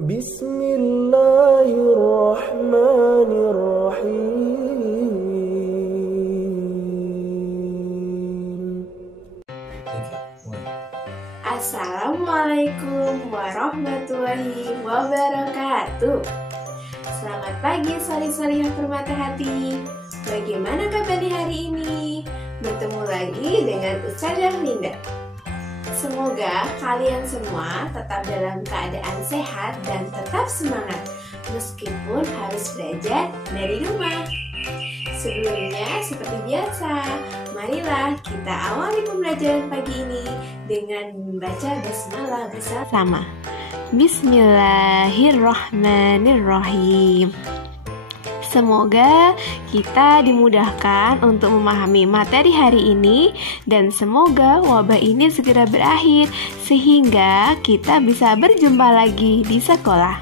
Bismillahirrahmanirrahim. Assalamualaikum warahmatullahi wabarakatuh. Selamat pagi soli-soli yang bermata hati. Bagaimana kabar di hari ini? Bertemu lagi dengan Ustazah Linda. Semoga kalian semua tetap dalam keadaan sehat dan tetap semangat meskipun harus belajar dari rumah. Sebelumnya, seperti biasa, marilah kita awali pembelajaran pagi ini dengan membaca basmalah bersama. Bismillahirrahmanirrahim. Semoga kita dimudahkan untuk memahami materi hari ini dan semoga wabah ini segera berakhir sehingga kita bisa berjumpa lagi di sekolah.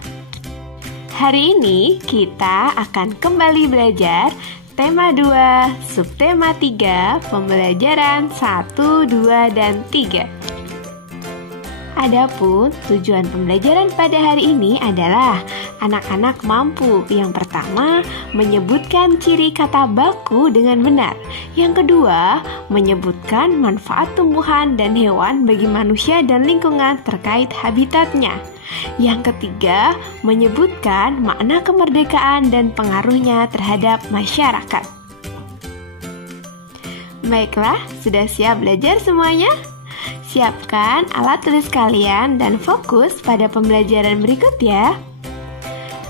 Hari ini kita akan kembali belajar tema 2, subtema 3, pembelajaran 1, 2, dan 3. Adapun tujuan pembelajaran pada hari ini adalah anak-anak mampu yang pertama menyebutkan ciri kata baku dengan benar. Yang kedua, menyebutkan manfaat tumbuhan dan hewan bagi manusia dan lingkungan terkait habitatnya. Yang ketiga, menyebutkan makna kemerdekaan dan pengaruhnya terhadap masyarakat. Baiklah, sudah siap belajar semuanya? Siapkan alat tulis kalian dan fokus pada pembelajaran berikut ya.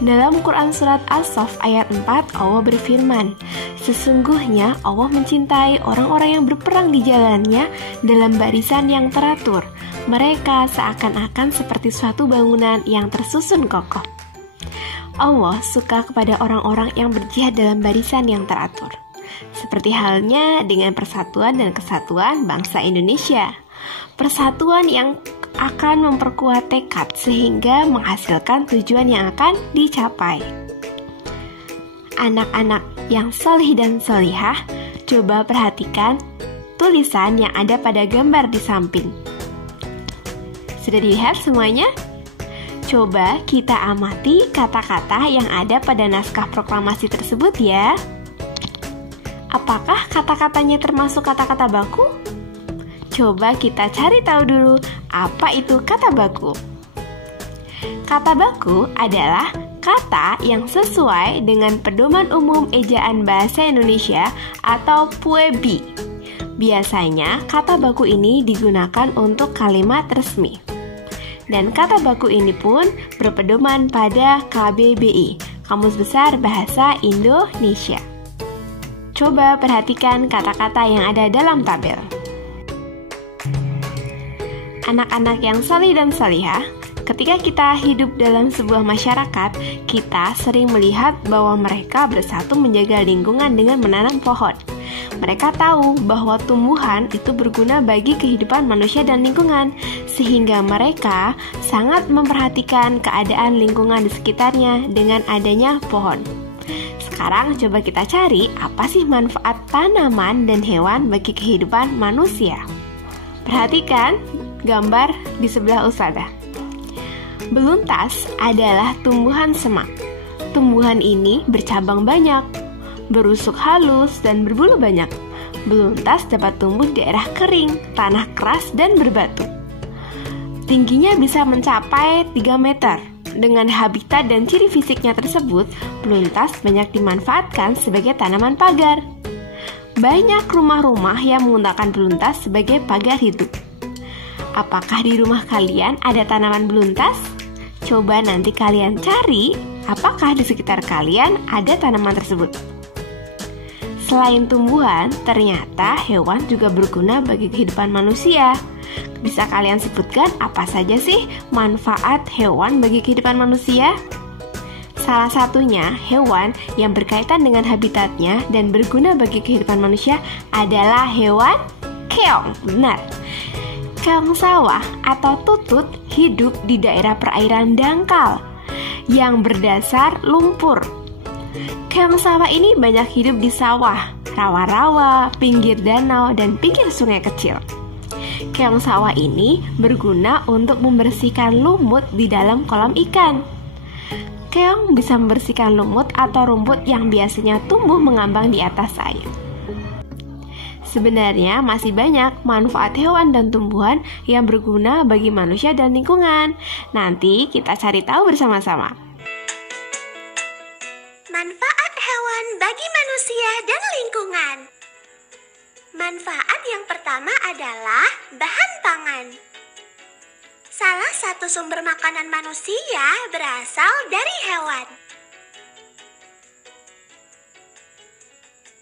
Dalam Quran Surat As-Saff ayat 4, Allah berfirman, sesungguhnya Allah mencintai orang-orang yang berperang di jalannya dalam barisan yang teratur. Mereka seakan-akan seperti suatu bangunan yang tersusun kokoh. Allah suka kepada orang-orang yang berjihad dalam barisan yang teratur. Seperti halnya dengan persatuan dan kesatuan bangsa Indonesia. Persatuan yang akan memperkuat tekad sehingga menghasilkan tujuan yang akan dicapai. Anak-anak yang solih dan solihah, coba perhatikan tulisan yang ada pada gambar di samping. Sudah dilihat semuanya? Coba kita amati kata-kata yang ada pada naskah proklamasi tersebut ya. Apakah kata-katanya termasuk kata-kata baku? Coba kita cari tahu dulu apa itu kata baku. Kata baku adalah kata yang sesuai dengan pedoman umum ejaan bahasa Indonesia atau PUEB. Biasanya kata baku ini digunakan untuk kalimat resmi. Dan kata baku ini pun berpedoman pada KBBI, Kamus Besar Bahasa Indonesia. Coba perhatikan kata-kata yang ada dalam tabel. Anak-anak yang salih dan salihah, ketika kita hidup dalam sebuah masyarakat, kita sering melihat bahwa mereka bersatu menjaga lingkungan dengan menanam pohon. Mereka tahu bahwa tumbuhan itu berguna bagi kehidupan manusia dan lingkungan, sehingga mereka sangat memperhatikan keadaan lingkungan di sekitarnya dengan adanya pohon. Sekarang coba kita cari apa sih manfaat tanaman dan hewan bagi kehidupan manusia. Perhatikan gambar di sebelah Ustazah. Beluntas adalah tumbuhan semak. Tumbuhan ini bercabang banyak, berusuk halus dan berbulu banyak. Beluntas dapat tumbuh di daerah kering, tanah keras dan berbatu. Tingginya bisa mencapai 3 meter. Dengan habitat dan ciri fisiknya tersebut, beluntas banyak dimanfaatkan sebagai tanaman pagar. Banyak rumah-rumah yang menggunakan beluntas sebagai pagar hidup. Apakah di rumah kalian ada tanaman beluntas? Coba nanti kalian cari apakah di sekitar kalian ada tanaman tersebut. Selain tumbuhan, ternyata hewan juga berguna bagi kehidupan manusia. Bisa kalian sebutkan apa saja sih manfaat hewan bagi kehidupan manusia? Salah satunya hewan yang berkaitan dengan habitatnya dan berguna bagi kehidupan manusia adalah hewan keong. Benar. Keong sawah atau tutut hidup di daerah perairan dangkal yang berdasar lumpur. Keong sawah ini banyak hidup di sawah, rawa-rawa, pinggir danau, dan pinggir sungai kecil. Keong sawah ini berguna untuk membersihkan lumut di dalam kolam ikan. Keong bisa membersihkan lumut atau rumput yang biasanya tumbuh mengambang di atas air. Sebenarnya masih banyak manfaat hewan dan tumbuhan yang berguna bagi manusia dan lingkungan. Nanti kita cari tahu bersama-sama. Manfaat hewan bagi manusia dan lingkungan. Manfaat yang pertama adalah bahan pangan. Salah satu sumber makanan manusia berasal dari hewan.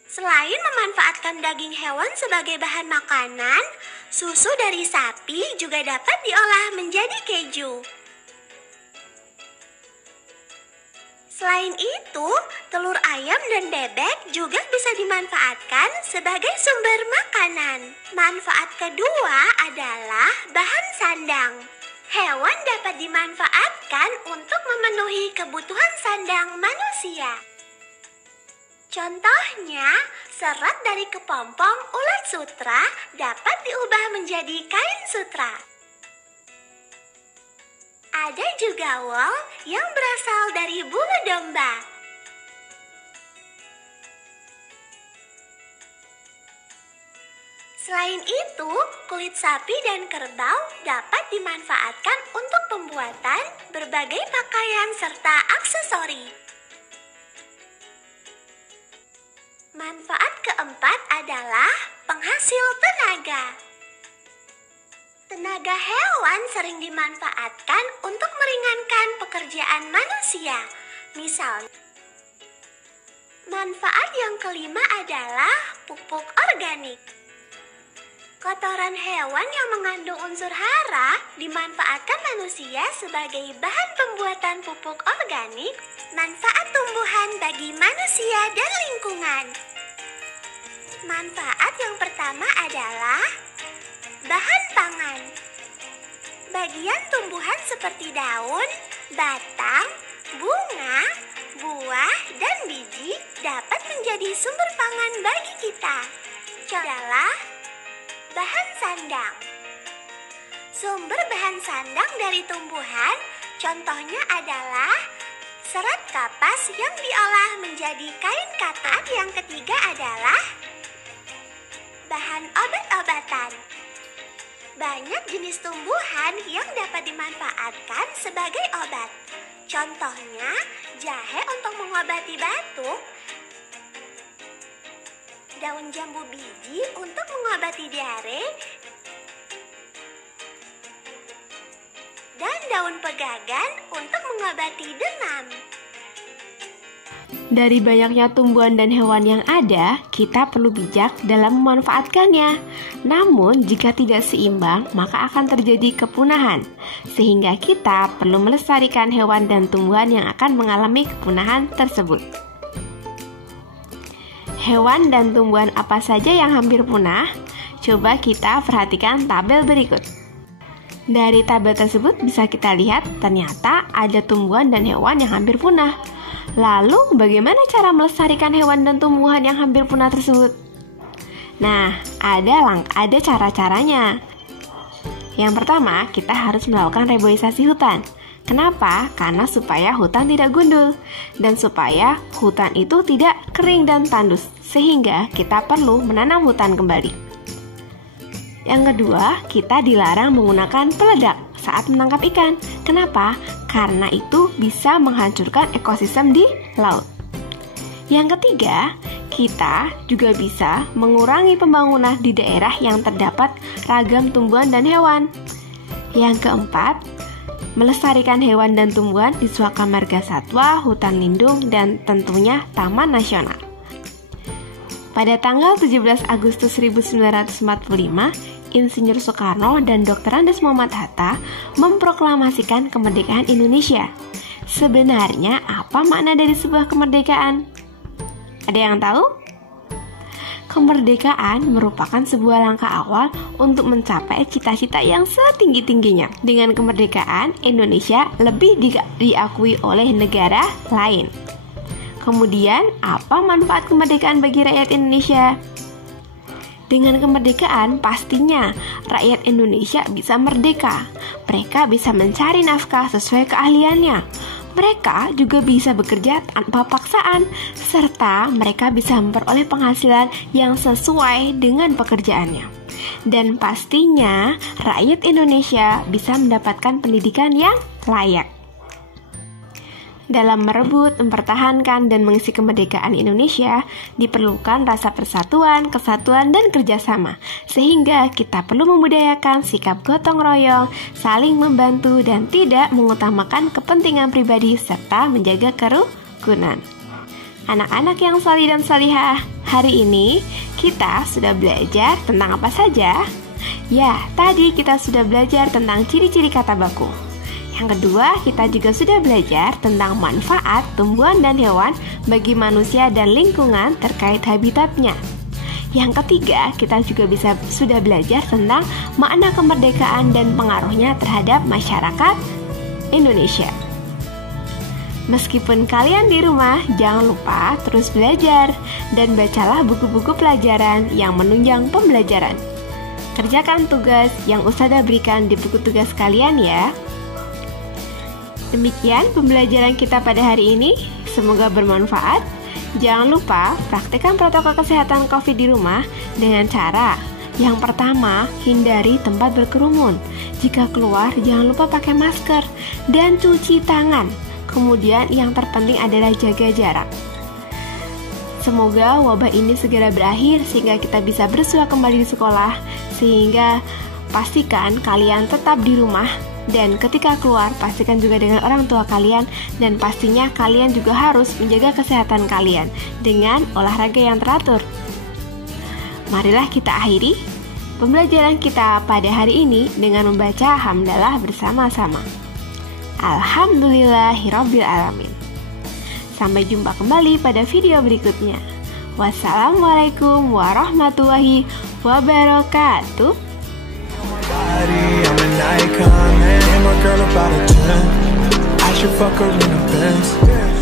Selain memanfaatkan daging hewan sebagai bahan makanan, susu dari sapi juga dapat diolah menjadi keju. Selain itu, telur ayam dan bebek juga bisa dimanfaatkan sebagai sumber makanan. Manfaat kedua adalah bahan sandang. Hewan dapat dimanfaatkan untuk memenuhi kebutuhan sandang manusia. Contohnya, serat dari kepompong ulat sutra dapat diubah menjadi kain sutra. Ada juga wol yang berasal dari bulu domba. Selain itu, kulit sapi dan kerbau dapat dimanfaatkan untuk pembuatan berbagai pakaian serta aksesori. Manfaat keempat adalah penghasil tenaga. Tenaga hewan sering dimanfaatkan untuk meringankan pekerjaan manusia. Misalnya, manfaat yang kelima adalah pupuk organik. Kotoran hewan yang mengandung unsur hara dimanfaatkan manusia sebagai bahan pembuatan pupuk organik. Manfaat tumbuhan bagi manusia dan lingkungan. Manfaat yang pertama adalah bahan pangan. Bagian tumbuhan seperti daun, batang, bunga, buah, dan biji dapat menjadi sumber pangan bagi kita. Adalah bahan sandang. Sumber bahan sandang dari tumbuhan contohnya adalah serat kapas yang diolah menjadi kain katun. Yang ketiga adalah bahan obat-obatan. Banyak jenis tumbuhan yang dapat dimanfaatkan sebagai obat. Contohnya, jahe untuk mengobati batuk, daun jambu biji untuk mengobati diare, dan daun pegagan untuk mengobati demam. Dari banyaknya tumbuhan dan hewan yang ada, kita perlu bijak dalam memanfaatkannya. Namun, jika tidak seimbang, maka akan terjadi kepunahan. Sehingga kita perlu melestarikan hewan dan tumbuhan yang akan mengalami kepunahan tersebut. Hewan dan tumbuhan apa saja yang hampir punah? Coba kita perhatikan tabel berikut. Dari tabel tersebut bisa kita lihat ternyata ada tumbuhan dan hewan yang hampir punah. Lalu bagaimana cara melestarikan hewan dan tumbuhan yang hampir punah tersebut? Nah, ada cara-caranya. Yang pertama, kita harus melakukan reboisasi hutan. Kenapa? Karena supaya hutan tidak gundul dan supaya hutan itu tidak kering dan tandus, sehingga kita perlu menanam hutan kembali. Yang kedua, kita dilarang menggunakan peledak saat menangkap ikan. Kenapa? Karena itu bisa menghancurkan ekosistem di laut. Yang ketiga, kita juga bisa mengurangi pembangunan di daerah yang terdapat ragam tumbuhan dan hewan. Yang keempat, melestarikan hewan dan tumbuhan di Suaka Marga Satwa, hutan lindung, dan tentunya Taman Nasional. Pada tanggal 17 Agustus 1945, Insinyur Soekarno dan Dr. Andes Muhammad Hatta memproklamasikan kemerdekaan Indonesia. Sebenarnya apa makna dari sebuah kemerdekaan? Ada yang tahu? Kemerdekaan merupakan sebuah langkah awal untuk mencapai cita-cita yang setinggi-tingginya. Dengan kemerdekaan, Indonesia lebih diakui oleh negara lain. Kemudian, apa manfaat kemerdekaan bagi rakyat Indonesia? Dengan kemerdekaan, pastinya rakyat Indonesia bisa merdeka. Mereka bisa mencari nafkah sesuai keahliannya. Mereka juga bisa bekerja tanpa paksaan, serta mereka bisa memperoleh penghasilan yang sesuai dengan pekerjaannya. Dan pastinya rakyat Indonesia bisa mendapatkan pendidikan yang layak. Dalam merebut, mempertahankan, dan mengisi kemerdekaan Indonesia, diperlukan rasa persatuan, kesatuan, dan kerjasama. Sehingga kita perlu membudayakan sikap gotong royong, saling membantu, dan tidak mengutamakan kepentingan pribadi, serta menjaga kerukunan. Anak-anak yang salih dan salihah, hari ini kita sudah belajar tentang apa saja? Ya, tadi kita sudah belajar tentang ciri-ciri kata baku. Yang kedua, kita juga sudah belajar tentang manfaat tumbuhan dan hewan bagi manusia dan lingkungan terkait habitatnya. Yang ketiga, kita juga sudah belajar tentang makna kemerdekaan dan pengaruhnya terhadap masyarakat Indonesia. Meskipun kalian di rumah, jangan lupa terus belajar dan bacalah buku-buku pelajaran yang menunjang pembelajaran. Kerjakan tugas yang Ustazah berikan di buku tugas kalian ya. Demikian pembelajaran kita pada hari ini, semoga bermanfaat. Jangan lupa praktikkan protokol kesehatan COVID di rumah dengan cara yang pertama, hindari tempat berkerumun. Jika keluar, jangan lupa pakai masker dan cuci tangan. Kemudian yang terpenting adalah jaga jarak. Semoga wabah ini segera berakhir sehingga kita bisa bersua kembali di sekolah. Sehingga pastikan kalian tetap di rumah. Dan ketika keluar, pastikan juga dengan orang tua kalian. Dan pastinya kalian juga harus menjaga kesehatan kalian dengan olahraga yang teratur. Marilah kita akhiri pembelajaran kita pada hari ini dengan membaca hamdalah bersama-sama. Alhamdulillahirabbil alamin. Sampai jumpa kembali pada video berikutnya. Wassalamualaikum warahmatullahi wabarakatuh. I'm an icon, man. And my girl about a 10. I should fuck her in the Benz.